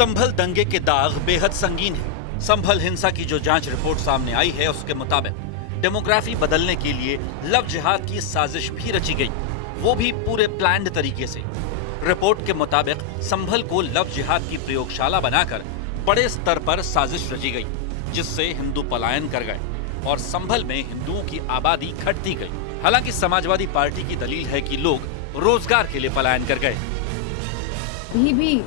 संभल दंगे के दाग बेहद संगीन है। संभल हिंसा की जो जांच रिपोर्ट सामने आई है उसके मुताबिक डेमोग्राफी बदलने के लिए लव जिहाद की साजिश भी रची गई, वो भी पूरे प्लान्ड तरीके से। रिपोर्ट के मुताबिक संभल को लव जिहाद की प्रयोगशाला बनाकर बड़े स्तर पर साजिश रची गई, जिससे हिंदू पलायन कर गए और संभल में हिंदुओं की आबादी घटती गई। हालांकि समाजवादी पार्टी की दलील है कि लोग रोजगार के लिए पलायन कर गए। भी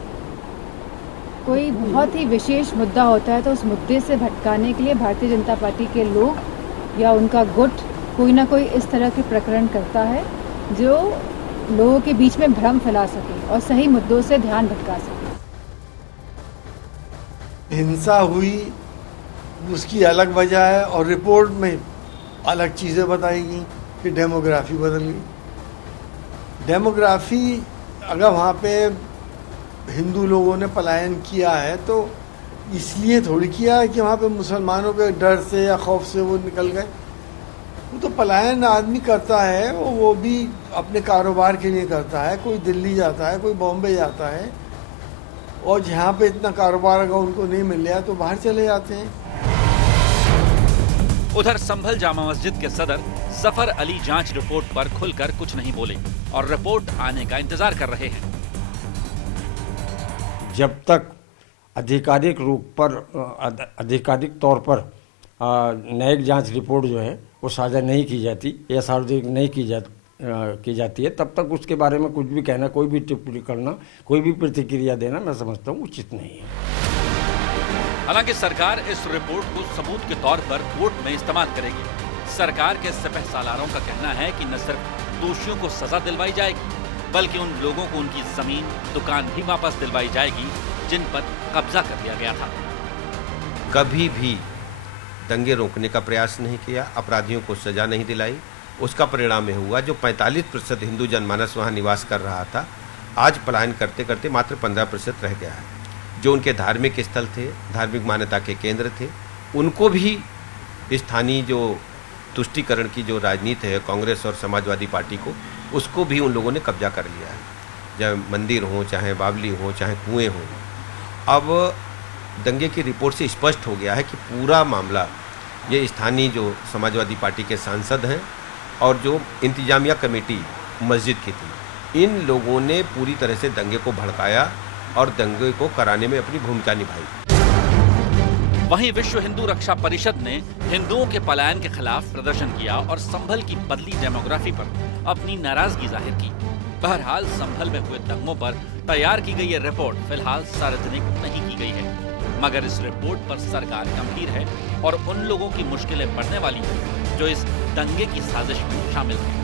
कोई बहुत ही विशेष मुद्दा होता है तो उस मुद्दे से भटकाने के लिए भारतीय जनता पार्टी के लोग या उनका गुट कोई ना कोई इस तरह के प्रकरण करता है जो लोगों के बीच में भ्रम फैला सके और सही मुद्दों से ध्यान भटका सके। हिंसा हुई उसकी अलग वजह है और रिपोर्ट में अलग चीज़ें बताई गई कि डेमोग्राफी बदल गई। डेमोग्राफी अगर वहाँ पे हिंदू लोगों ने पलायन किया है तो इसलिए थोड़ी किया है कि वहाँ पे मुसलमानों के डर से या खौफ से वो निकल गए। वो तो पलायन आदमी करता है, वो भी अपने कारोबार के लिए करता है। कोई दिल्ली जाता है, कोई बॉम्बे जाता है और जहाँ पे इतना कारोबार अगर उनको नहीं मिल रहा तो बाहर चले जाते हैं। उधर संभल जामा मस्जिद के सदर जफर अली जांच रिपोर्ट पर खुलकर कुछ नहीं बोले और रिपोर्ट आने का इंतजार कर रहे हैं। जब तक आधिकारिक रूप पर आधिकारिक तौर पर न्यायिक जांच रिपोर्ट जो है वो साझा नहीं की जाती या सार्वजनिक नहीं की जाती है, तब तक उसके बारे में कुछ भी कहना, कोई भी टिप्पणी करना, कोई भी प्रतिक्रिया देना मैं समझता हूँ उचित नहीं है। हालांकि सरकार इस रिपोर्ट को सबूत के तौर पर कोर्ट में इस्तेमाल करेगी। सरकार के सिपह सालारों का कहना है कि न सिर्फ दोषियों को सजा दिलवाई जाएगी बल्कि उन लोगों को उनकी जमीन, दुकान भी वापस दिलवाई जाएगी जिन पर कब्जा कर लिया गया था। कभी भी दंगे रोकने का प्रयास नहीं किया, अपराधियों को सजा नहीं दिलाई। उसका परिणाम यह हुआ जो 45% हिंदू जनमानस वहां निवास कर रहा था, आज पलायन करते करते मात्र 15% रह गया है। जो उनके धार्मिक स्थल थे, धार्मिक मान्यता के केंद्र थे, उनको भी स्थानीय जो तुष्टीकरण की जो राजनीति है कांग्रेस और समाजवादी पार्टी को, उसको भी उन लोगों ने कब्जा कर लिया है। चाहे मंदिर हो, चाहे बावली हो, चाहे कुएं हो। अब दंगे की रिपोर्ट से स्पष्ट हो गया है कि पूरा मामला ये स्थानीय जो समाजवादी पार्टी के सांसद हैं और जो इंतजामिया कमेटी मस्जिद की थी, इन लोगों ने पूरी तरह से दंगे को भड़काया और दंगे को कराने में अपनी भूमिका निभाई। वहीं विश्व हिंदू रक्षा परिषद ने हिंदुओं के पलायन के खिलाफ प्रदर्शन किया और संभल की बदली डेमोग्राफी पर अपनी नाराजगी जाहिर की। बहरहाल संभल में हुए दंगों पर तैयार की गई ये रिपोर्ट फिलहाल सार्वजनिक नहीं की गई है, मगर इस रिपोर्ट पर सरकार गंभीर है और उन लोगों की मुश्किलें बढ़ने वाली हैं जो इस दंगे की साजिश में शामिल हैं।